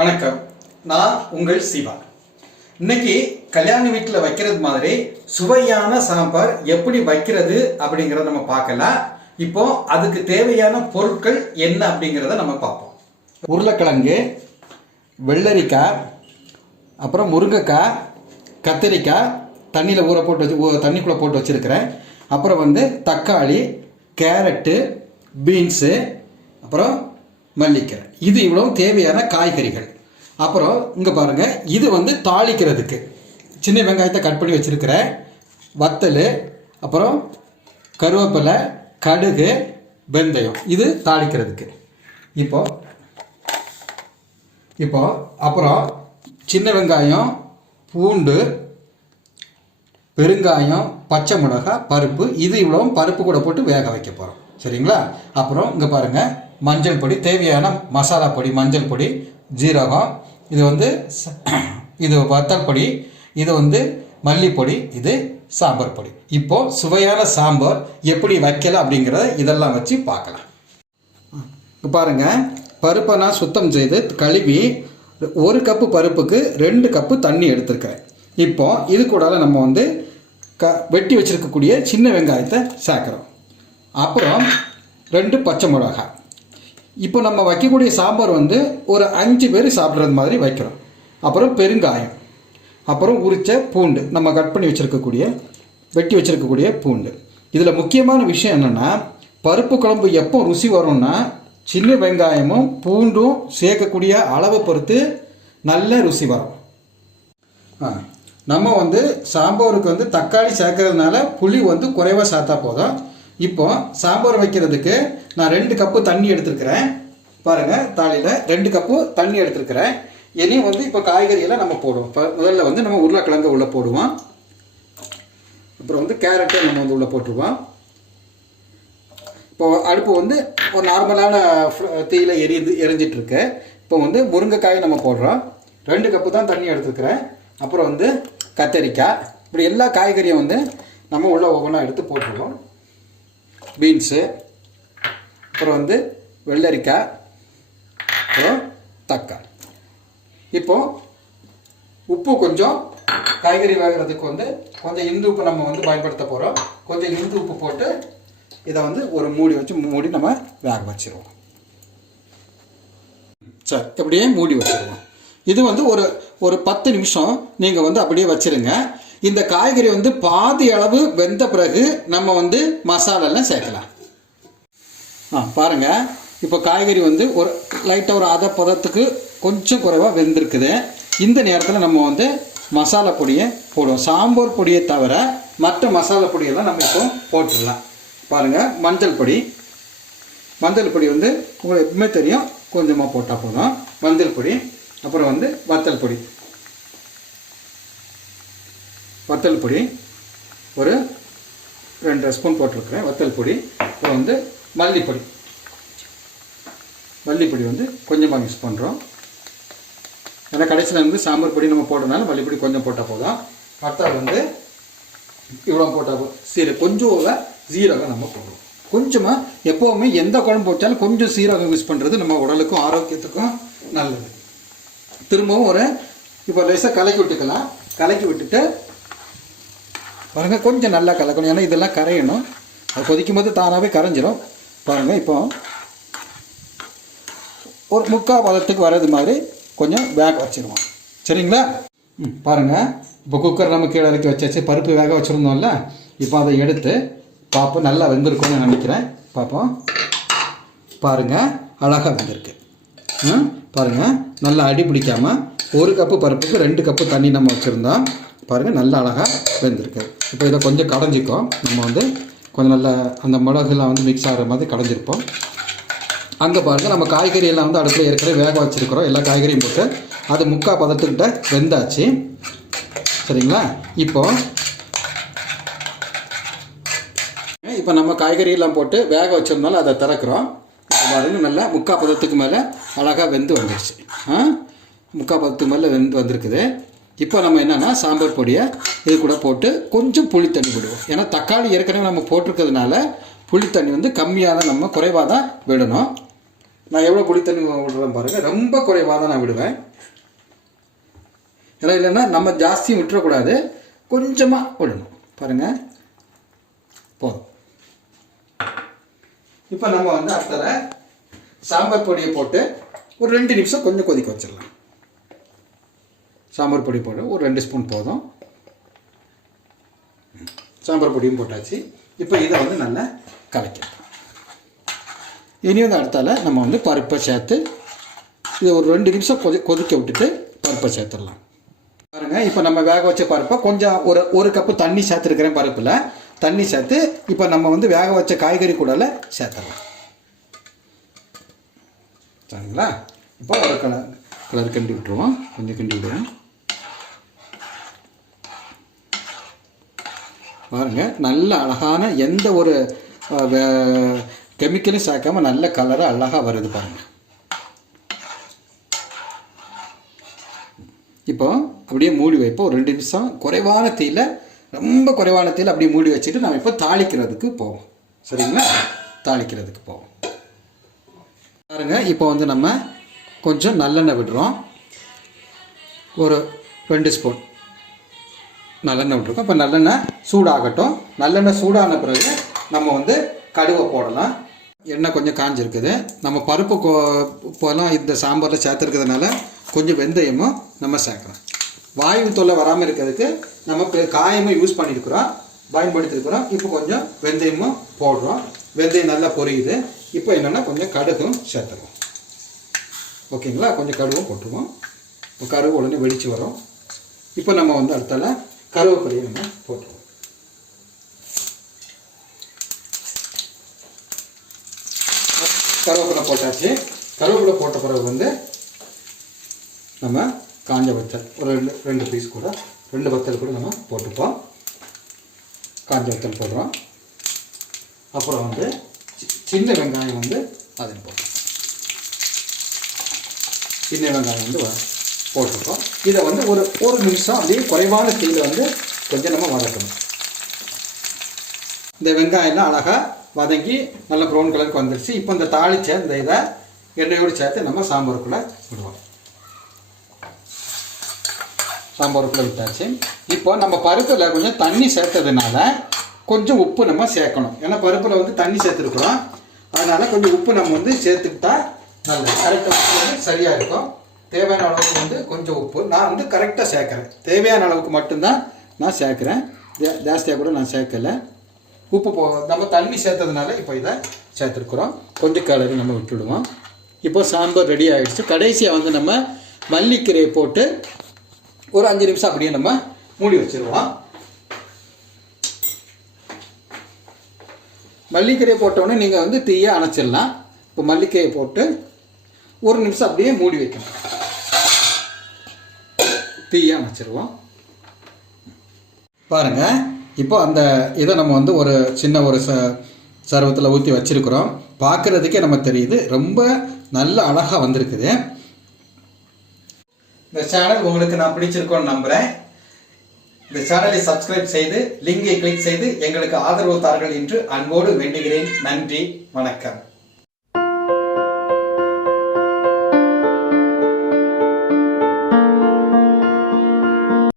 வணக்கம். நான் உங்கள் சிவா. இன்னைக்கு கல்யாண வீட்டில் வைக்கிறது மாதிரி சுவையான சாம்பார் எப்படி வைக்கிறது அப்படிங்கிறத நம்ம பார்க்கலாம். இப்போ அதுக்கு தேவையான பொருட்கள் என்ன அப்படிங்கிறத நம்ம பார்ப்போம். உருளைக்கிழங்கு, வெள்ளரிக்காய், அப்புறம் முருங்கைக்காய், கத்திரிக்காய் தண்ணியில் ஊற போட்டு தண்ணிக்குள்ளே போட்டு வச்சுருக்கிறேன். அப்புறம் தக்காளி, கேரட்டு, பீன்ஸு, அப்புறம் மல்லிக்கீரை. இது இவ்வளோ தேவையான காய்கறிகள். அப்புறம் இங்கே பாருங்கள், இது தாளிக்கிறதுக்கு சின்ன வெங்காயத்தை கட் பண்ணி வச்சுருக்கிறேன். வத்தல், அப்புறம் கருவேப்பிலை, கடுகு, வெந்தயம், இது தாளிக்கிறதுக்கு. இப்போ அப்புறம் சின்ன வெங்காயம், பூண்டு, பெருங்காயம், பச்சை மிளகாய், பருப்பு, இது இவ்வளோ பருப்பு கூட போட்டு வேக வைக்க போகிறோம். சரிங்களா? அப்புறம் இங்கே பாருங்கள், மஞ்சள் பொடி, தேவையான மசாலா பொடி, மஞ்சள் பொடி, ஜீரகம், இது வத்தல் பொடி, இது மல்லிப்பொடி, இது சாம்பார் பொடி. இப்போது சுவையான சாம்பார் எப்படி வைக்கலாம் அப்படிங்கிறத இதெல்லாம் வச்சு பார்க்கலாம். இப்போ பாருங்கள், பருப்பை நான் சுத்தம் செய்து கழுவி 1 கப்பு பருப்புக்கு 2 கப்பு தண்ணி எடுத்துருக்கிறேன். இப்போ இது கூட நம்ம வெட்டி வச்சுருக்கக்கூடிய சின்ன வெங்காயத்தை சேர்க்குறோம். அப்புறம் 2 பச்சை மிளகாய். இப்போ நம்ம வைக்கக்கூடிய சாம்பார் ஒரு 5 பேர் சாப்பிட்றது மாதிரி வைக்கிறோம். அப்புறம் பெருங்காயம், அப்புறம் உரித்த பூண்டு, நம்ம கட் பண்ணி வெட்டி வச்சுருக்கக்கூடிய பூண்டு. இதில் முக்கியமான விஷயம் என்னென்னா, பருப்பு குழம்பு எப்போ ருசி வரும்னா சின்ன வெங்காயமும் பூண்டும் சேர்க்கக்கூடிய அளவை பொறுத்து நல்ல ருசி வரும். நம்ம சாம்பாருக்கு தக்காளி சேர்க்கறதுனால புளி குறைவாக சேர்த்தா போதும். இப்போ சாம்பார் வைக்கிறதுக்கு நான் 2 கப்பு தண்ணி எடுத்துருக்கிறேன். பாருங்கள், தாளியில் 2 கப்பு தண்ணி எடுத்துருக்கிறேன். இனியும் இப்போ காய்கறியெல்லாம் நம்ம போடுவோம். முதல்ல நம்ம உருளைக்கிழங்கு உள்ளே போடுவோம். அப்புறம் கேரட்டை நம்ம உள்ளே போட்டுருவோம். இப்போ அடுப்பு ஒரு நார்மலான தீயில் எரிஞ்சிட்ருக்கு. இப்போ முருங்கைக்காயை நம்ம போடுறோம். 2 கப்பு தான் தண்ணி எடுத்துருக்கிறேன். அப்புறம் கத்திரிக்காய், இப்படி எல்லா காய்கறியும் நம்ம உள்ள ஒவ்வொன்றா எடுத்து போட்டுருவோம். பீன்ஸு, அப்புறம் வெள்ளரிக்காய், அப்புறம் தக்காளி. இப்போது உப்பு கொஞ்சம் காய்கறி வேகிறதுக்கு கொஞ்சம் இந்து உப்பு நம்ம பயன்படுத்த போகிறோம். கொஞ்சம் இந்து உப்பு போட்டு இதை ஒரு மூடி நம்ம வேக வச்சுருவோம். சரி, அப்படியே மூடி வச்சுருவோம். இது ஒரு 10 நிமிஷம் நீங்கள் அப்படியே வச்சுருங்க. இந்த காய்கறி பாதி அளவு வெந்த பிறகு நம்ம மசாலாலாம் சேர்க்கலாம். பாருங்கள், இப்போ காய்கறி ஒரு லைட்டாக ஒரு அரை பதத்துக்கு கொஞ்சம் குறைவாக வெந்திருக்குது. இந்த நேரத்தில் நம்ம மசாலா பொடியை போடுவோம். சாம்பார் பொடியை தவிர மற்ற மசாலா பொடியெல்லாம் நம்ம இப்போ போட்டுடலாம். பாருங்கள், மஞ்சள் பொடி உங்களுக்கு எப்பவுமே தெரியும், கொஞ்சமாக போட்டால் போதும். மஞ்சள் பொடி, அப்புறம் வத்தல் பொடி ஒரு 2 ஸ்பூன் போட்டிருக்கிறேன். வத்தல் பொடி, அப்புறம் மல்லிப்பொடி கொஞ்சமாக யூஸ் பண்ணுறோம். ஏன்னா கடைசியில் சாம்பார் பொடி நம்ம போடுறதுனால மல்லிப்பொடி கொஞ்சம் போட்டால் போதும். அடுத்தது இவ்வளோ போட்டால் கொஞ்சம் சீரகம் நம்ம போடுறோம். கொஞ்சமாக எப்போவுமே எந்த குழம்பு போட்டாலும் கொஞ்சம் சீரகம் யூஸ் பண்ணுறது நம்ம உடலுக்கும் ஆரோக்கியத்துக்கும் நல்லது. திரும்பவும் இப்போ லேசாக கலக்கி விட்டுக்கலாம். கலக்கி விட்டுட்டு பாருங்கள், கொஞ்சம் நல்லா கலக்கணும். ஏன்னா இதெல்லாம் கரையணும். அது கொதிக்கும் போது தானாகவே கரைஞ்சிடும். பாருங்கள், இப்போ ஒரு 3/4 பதத்துக்கு வர்றது மாதிரி கொஞ்சம் வேக வச்சுருவோம். சரிங்களா? பாருங்கள், இப்போ குக்கர் நம்ம கீழே இறக்கி வச்சாச்சு. பருப்பு வேக வச்சுருந்தோம்ல, இப்போ அதை எடுத்து பார்ப்போம். நல்லா வெந்திருக்கும்னு நினைக்கிறேன். பார்ப்போம். பாருங்கள், அழகாக வெந்திருக்கு. பாருங்கள், நல்லா அடி பிடிக்காமல் 1 கப்பு பருப்புக்கு 2 கப்பு தண்ணி நம்ம வச்சுருந்தோம். பாருங்கள், நல்லா அழகாக வெந்திருக்கு. இப்போ இதை கொஞ்சம் கடைஞ்சிக்கும். நம்ம கொஞ்சம் நல்லா அந்த மிளகுலாம் மிக்ஸ் ஆகிற மாதிரி கடைஞ்சிருப்போம். அங்கே பாருங்கள், நம்ம காய்கறி எல்லாம் அடுப்பில் ஏற்கனவே வேக வச்சுருக்கிறோம். எல்லா காய்கறியும் போட்டு அது 3/4 பதத்துக்கிட்ட வெந்தாச்சு. சரிங்களா? இப்போ நம்ம காய்கறியெல்லாம் போட்டு வேக வச்சிருந்தாலும் அதை திறக்கிறோம். பாருங்கள், நல்லா 3/4 பதத்துக்கு மேலே அழகாக வெந்து வந்துடுச்சு. 3/4 பதத்துக்கு மேலே வெந்து வந்திருக்குது. இப்போ நம்ம என்னென்னா சாம்பார் பொடியை இது கூட போட்டு கொஞ்சம் புளி தண்ணி விடுவோம். ஏன்னா தக்காளி ஏற்கனவே நம்ம போட்டிருக்கிறதுனால புளி தண்ணி கம்மியாக தான், நம்ம குறைவாக தான் விடணும். நான் எவ்வளோ புளி தண்ணி விடுறேன் பாருங்கள், ரொம்ப குறைவாக தான் நான் விடுவேன். ஏன்னா இல்லைன்னா நம்ம ஜாஸ்தியும் விட்டுறக்கூடாது, கொஞ்சமாக விடணும். பாருங்கள், போதும். இப்போ நம்ம வந்து அடுத்ததில் சாம்பார் பொடியை போட்டு ஒரு 2 நிமிஷம் கொஞ்சம் கொதிக்க வச்சிடலாம். சாம்பார் பொடி போட ஒரு 2 ஸ்பூன் போதும். சாம்பார் பொடியும் போட்டாச்சு. இப்போ இதை வந்து நல்லா கலக்கலாம். இனி வந்து அடுத்தால நம்ம வந்து பருப்பை சேர்த்து இதை ஒரு 2 நிமிஷம் கொதிக்க விட்டுட்டு பருப்பை சேர்த்துடலாம். பாருங்கள், இப்போ நம்ம வேக வச்ச பருப்பை கொஞ்சம் ஒரு கப்பு தண்ணி சேர்த்துருக்கிறேன். பருப்பில் தண்ணி சேர்த்து இப்போ நம்ம வந்து வேக வச்ச காய்கறி கூடல சேர்த்துடலாம். சரிங்களா? இப்போ ஒரு கலர் கிண்டி விட்டுருவோம். கொஞ்சம் கிண்டி விடுவோம். பாருங்கள், நல்ல அழகான எந்த ஒரு கெமிக்கலும் சேர்க்காம நல்ல கலராக அழகாக வருது பாருங்கள். இப்போ அப்படியே மூடி வைப்போம் ஒரு 2 நிமிஷம். குறைவான தீயில், ரொம்ப குறைவான தீயில் அப்படியே மூடி வச்சுட்டு நம்ம இப்போ தாளிக்கிறதுக்கு போவோம். சரிங்களா? தாளிக்கிறதுக்கு போவோம். பாருங்கள், இப்போ வந்து நம்ம கொஞ்சம் நல்லெண்ணெய் விடுறோம். ஒரு 2 ஸ்பூன் நல்லெண்ணெய் விட்டுருக்கோம். இப்போ நல்லெண்ணெய் சூடாகட்டும். நல்லெண்ணெய் சூடான பிறகு நம்ம வந்து கடுவை போடலாம். எண்ணெய் கொஞ்சம் காஞ்சிருக்குது. நம்ம பருப்பு இப்போலாம் இந்த சாம்பாரில் சேர்த்துருக்கிறதுனால கொஞ்சம் வெந்தயமும் நம்ம சேர்க்கலாம். வாயு தொல்லை வராமல் இருக்கிறதுக்கு நம்ம காயமும் யூஸ் பண்ணியிருக்கிறோம், பயன்படுத்தியிருக்கிறோம். இப்போ கொஞ்சம் வெந்தயமும் போடுறோம். வெந்தயம் நல்லா பொரியுது. இப்போ என்னென்னா கொஞ்சம் கடுகும் சேர்த்துருவோம். ஓகேங்களா? கொஞ்சம் கடுகும் போட்டுருவோம். இப்போ கடுகு உடனே வெடித்து வரும். இப்போ நம்ம வந்து அடுத்தால கருவேப்பிலையை நம்ம போட்டுருவோம். கருவேப்பிலை போட்டாச்சு. கருவேப்பிலை போட்ட பிறகு வந்து நம்ம காஞ்ச வத்தல் ஒரு 2 பீஸ் கூட 2 வத்தல் கூட நம்ம போட்டுப்போம். காஞ்ச வத்தல் போடுறோம். அப்புறம் வந்து சின்ன வெங்காயம் வந்து அதில் போடுறோம். சின்ன வெங்காயம் வந்து போட்டிருக்கோம். இதை வந்து ஒரு நிமிஷம் அப்படியே குறைவான தீயில் வந்து கொஞ்சம் நம்ம வதக்கணும். இந்த வெங்காயம்லாம் அழகாக வதங்கி நல்ல ப்ரௌன் கலருக்கு வந்துடுச்சு. இப்போ இந்த தாளிச்ச இந்த இதை எண்ணெயோடு சேர்த்து நம்ம சாம்பாருக்குள்ளே விடுவோம். சாம்பாருக்குள்ளே விட்டாச்சு. இப்போ நம்ம பருப்பில் கொஞ்சம் தண்ணி சேர்த்ததுனால கொஞ்சம் உப்பு நம்ம சேர்க்கணும். ஏன்னா பருப்பில் வந்து தண்ணி சேர்த்துருக்குறோம். அதனால் கொஞ்சம் உப்பு நம்ம வந்து சேர்த்துக்கிட்டா நல்லது. கரெக்டாக வந்து சரியாக இருக்கும். தேவையான அளவுக்கு வந்து கொஞ்சம் உப்பு நான் வந்து கரெக்டாக சேர்க்குறேன். தேவையான அளவுக்கு மட்டும்தான் நான் சேர்க்குறேன். ஜாஸ்தியாக கூட நான் சேர்க்கலை. உப்பு நம்ம தண்ணி சேர்த்ததுனால இப்போ இதை சேர்த்துருக்குறோம். கொஞ்சம் கலரி நம்ம விட்டுடுவோம். இப்போ சாம்பார் ரெடி ஆகிடுச்சு. கடைசியாக வந்து நம்ம மல்லிக்கீரையை போட்டு ஒரு 5 நிமிஷம் அப்படியே நம்ம மூடி வச்சுருவோம். மல்லிக்கீரையை போட்டோடனே நீங்கள் வந்து தீயை அணைச்சிடலாம். இப்போ மல்லிக்கீரையை போட்டு 1 நிமிஷம் அப்படியே மூடி வைக்கணும். தீயை அணைச்சிருவோம். பாருங்கள், இப்போ அந்த இதை நம்ம வந்து ஒரு சின்ன ஒரு சர்வத்தில் ஊற்றி வச்சுருக்குறோம். பார்க்குறதுக்கே நம்ம தெரியுது, ரொம்ப நல்ல அழகாக வந்திருக்குது. இந்த சேனல் உங்களுக்கு நான் பிடிச்சிருக்கோன்னு நம்புகிறேன். இந்த சேனலை சப்ஸ்கிரைப் செய்து லிங்கை கிளிக் செய்து எங்களுக்கு ஆதரவு தாருங்கள் என்று அன்போடு வேண்டுகிறேன். நன்றி, வணக்கம்.